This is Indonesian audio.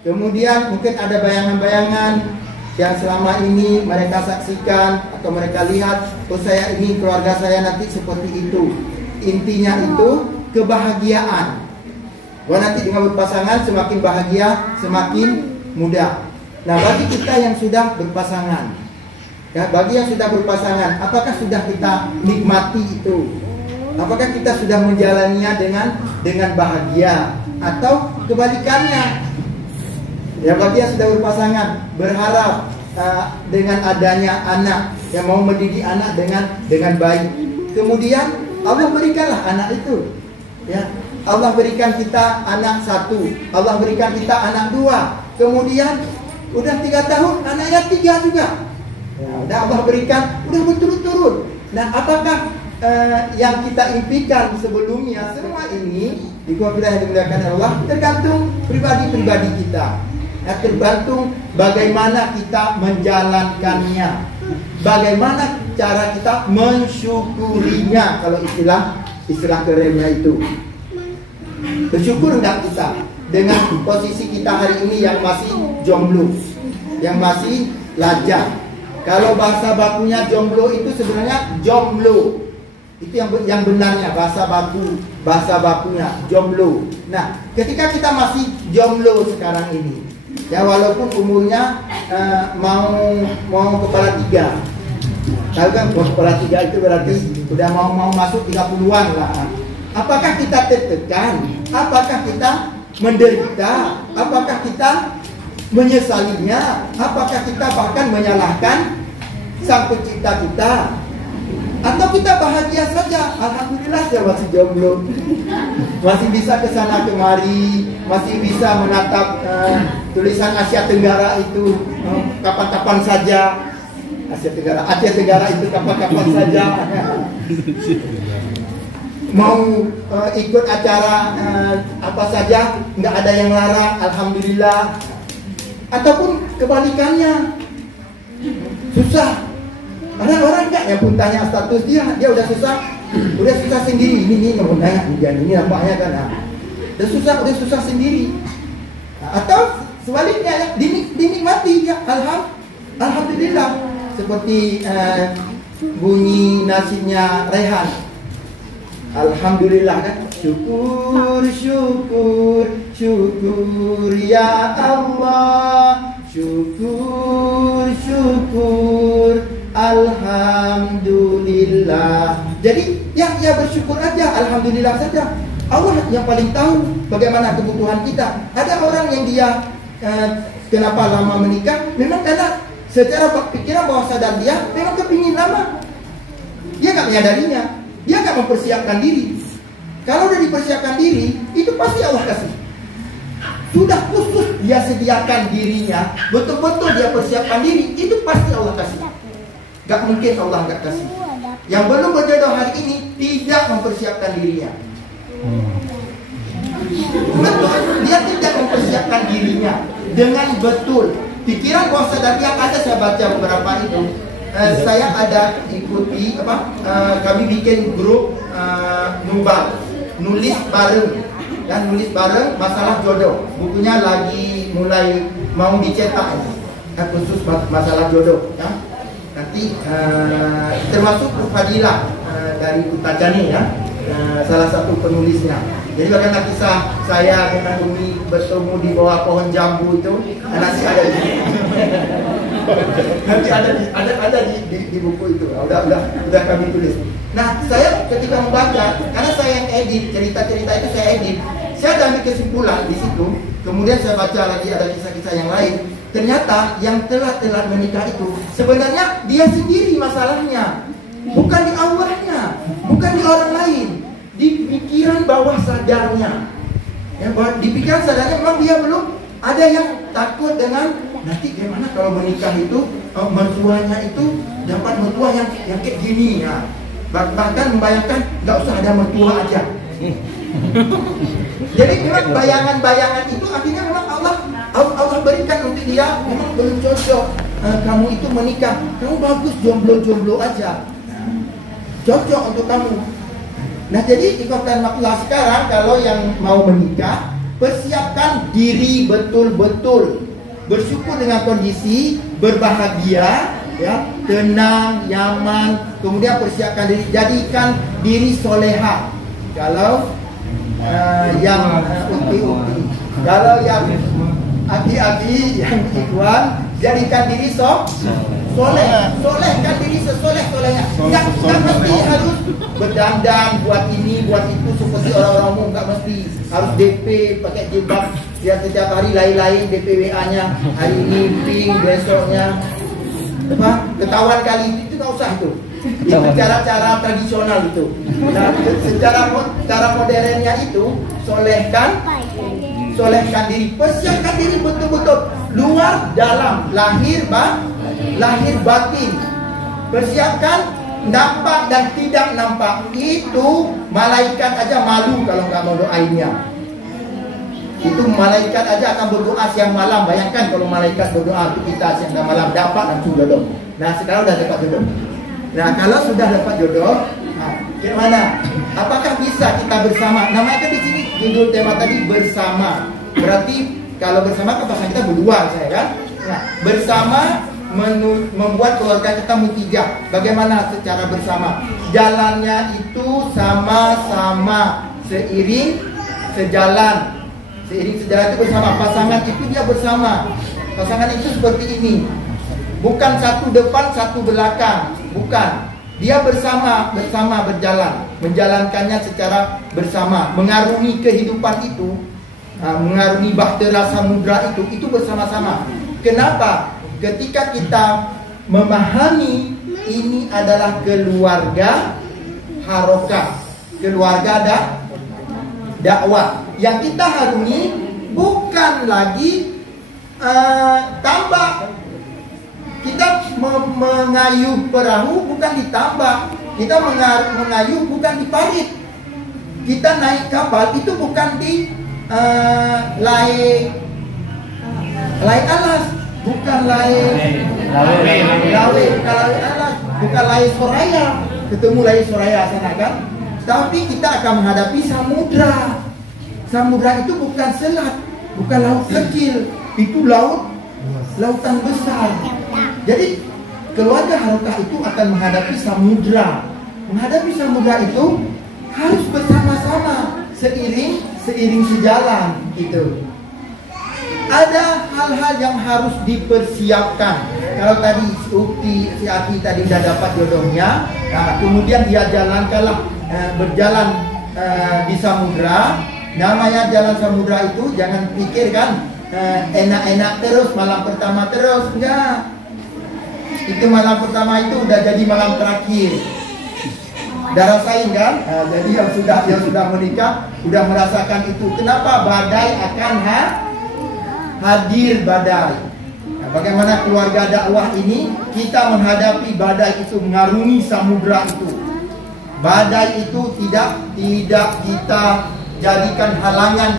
Kemudian mungkin ada bayangan-bayangan yang selama ini mereka saksikan atau mereka lihat, oh saya ini keluarga saya nanti seperti itu. Intinya itu kebahagiaan. Bahwa nanti dengan berpasangan semakin bahagia, semakin mudah. Nah, bagi kita yang sudah berpasangan, ya, bagi yang sudah berpasangan, apakah sudah kita nikmati itu? Apakah kita sudah menjalaninya dengan bahagia atau kebalikannya? Ya, bagi yang sudah berpasangan berharap dengan adanya anak yang mau mendidik anak dengan baik. Kemudian Allah berikanlah anak itu. Ya, Allah berikan kita anak 1, Allah berikan kita anak 2. Kemudian udah 3 tahun anaknya 3 juga. Ya, udah Allah berikan, udah berturut-turut. Nah, apakah yang kita impikan sebelumnya semua ini dikuatkan yang dimuliakan Allah tergantung pribadi-pribadi kita. Ya, tergantung bagaimana kita menjalankannya, bagaimana cara kita mensyukurinya. Kalau istilah kerennya itu, bersyukur enggak kita dengan posisi kita hari ini yang masih jomblo, yang masih lajang. Kalau bahasa bakunya jomblo itu sebenarnya jomblo. Itu yang benarnya bahasa bakunya jomblo. Nah, ketika kita masih jomblo sekarang ini, ya walaupun umurnya mau kepala 3. Tahu kan kepala 3 itu berarti udah mau masuk 30-an lah. Apakah kita tertekan? Apakah kita menderita? Apakah kita menyesalinya? Apakah kita bahkan menyalahkan Sang Pencipta kita? Atau kita bahagia saja, alhamdulillah saya masih jomblo, masih bisa kesana kemari, masih bisa menatap tulisan Asia Tenggara itu kapan-kapan saja. Asia Tenggara itu kapan-kapan saja. Mau ikut acara apa saja, nggak ada yang larang, alhamdulillah. Ataupun kebalikannya, susah. Ada orang enggak yang pun tanya status dia udah susah sendiri. Ini mau nanya hujan ini nampaknya kan, udah susah sendiri. Atau sebaliknya dinikmati ya, alhamdulillah. Seperti bunyi nasinya Rehan, alhamdulillah kan, syukur ya Allah, syukur alhamdulillah. Jadi ya bersyukur aja, alhamdulillah saja. Allah yang paling tahu bagaimana kebutuhan kita. Ada orang yang dia kenapa lama menikah, memang karena secara pikiran bawah sadar dia memang kepingin lama. Dia nggak menyadarinya, dia nggak mempersiapkan diri. Kalau udah dipersiapkan diri, itu pasti Allah kasih. Sudah khusus dia sediakan dirinya, betul-betul dia persiapkan diri, itu pasti Allah kasih. Gak mungkin Allah gak kasih. Yang belum berjodoh hari ini tidak mempersiapkan dirinya. Betul, dia tidak mempersiapkan dirinya dengan betul. Pikiran bawah sadar yang ada, saya baca beberapa itu. Saya ada ikuti kami bikin grup Nubal, nulis bareng masalah jodoh. Bukunya lagi mulai mau dicetak, khusus masalah jodoh ya. Nanti termasuk Fadilah dari Utajani ya, salah satu penulisnya. Jadi bagaimana kisah saya dengan Umi bertemu di bawah pohon jambu itu, nanti ada di nanti ada di buku itu. Udah kami tulis. Nah, saya ketika membaca, karena saya yang edit cerita-cerita itu saya edit, saya ambil kesimpulan di situ. Kemudian saya baca lagi ada kisah-kisah yang lain. Ternyata yang telat menikah itu sebenarnya dia sendiri masalahnya, bukan di Allahnya, bukan di orang lain, di pikiran bawah sadarnya. Ya, di pikiran sadarnya memang dia belum ada yang takut dengan nanti gimana kalau menikah itu mertuanya itu dapat mertua yang kayak gini ya. Bahkan membayangkan nggak usah ada mertua aja. Jadi memang bayangan-bayangan itu akhirnya memang Allah berikan untuk dia, memang belum cocok kamu itu menikah, kamu bagus jomblo aja, cocok untuk kamu. Nah jadi ikatan makhluk sekarang kalau yang mau menikah persiapkan diri betul-betul, bersyukur dengan kondisi, berbahagia, ya, tenang, nyaman, kemudian persiapkan diri, jadikan diri soleha. Kalau yang ukti-ukti, kalau yang aki-aki, yang ikhwan, jadikan diri solehkan diri sesoleh-solehnya. Nggak mesti harus berdandan, buat ini, buat itu seperti orang-orang umum. Nggak mesti harus DP, pakai jilbab. Dia setiap hari lain-lain DP WA-nya. Hari ini pink, besoknya ketahuan kali itu nggak usah itu. Itu cara-cara tradisional itu. Nah, cara modernnya itu solehkan diri, persiapkan diri betul-betul, luar dalam, lahir batin. Persiapkan nampak dan tidak nampak. Itu malaikat aja malu kalau nggak mau doainnya. Itu malaikat aja akan berdoa siang malam. Bayangkan kalau malaikat berdoa untuk kita siang dan malam, dapat langsung jodoh. Nah, sekarang udah dapat jodoh. Nah, kalau sudah dapat jodoh, gimana? Apakah bisa kita bersama? Namanya kan di sini judul tema tadi bersama. Berarti kalau bersama kan pasangan kita berdua, saya kan? Nah, bersama membuat keluarga kita mutijah. Bagaimana secara bersama? Jalannya itu sama-sama, seiring sejalan. Seiring sejalan itu bersama. Pasangan itu dia bersama. Pasangan itu seperti ini. Bukan satu depan, satu belakang. Bukan. Dia bersama berjalan, menjalankannya secara bersama, mengarungi kehidupan itu, mengarungi bahtera samudra itu bersama-sama. Kenapa? Ketika kita memahami ini adalah keluarga harokah, keluarga dakwah, yang kita harungi bukan lagi tambak. Kita mengayuh perahu bukan ditambak. Kita mengayuh bukan diparit. Kita naik kapal itu bukan di lai alas, bukan lai alas, bukan lai Soraya. Ketemu lai Soraya sana kan. Tapi kita akan menghadapi samudra. Samudra itu bukan selat, bukan laut kecil, itu lautan besar. Jadi keluarga harokah itu akan menghadapi samudra. Menghadapi samudra itu harus bersama-sama, seiring sejalan gitu. Ada hal-hal yang harus dipersiapkan. Kalau tadi si Aki tadi sudah dapat jodohnya, nah, kemudian dia berjalan di samudra. Namanya jalan samudra itu jangan pikirkan enak-enak terus, malam pertama terus, enggak. Itu malam pertama itu udah jadi malam terakhir. Udah rasain kan? Jadi yang sudah menikah udah merasakan itu. Kenapa badai akan hadir badai? Nah, bagaimana keluarga dakwah ini kita menghadapi badai itu, mengarungi samudra itu. Badai itu tidak kita jadikan halangan.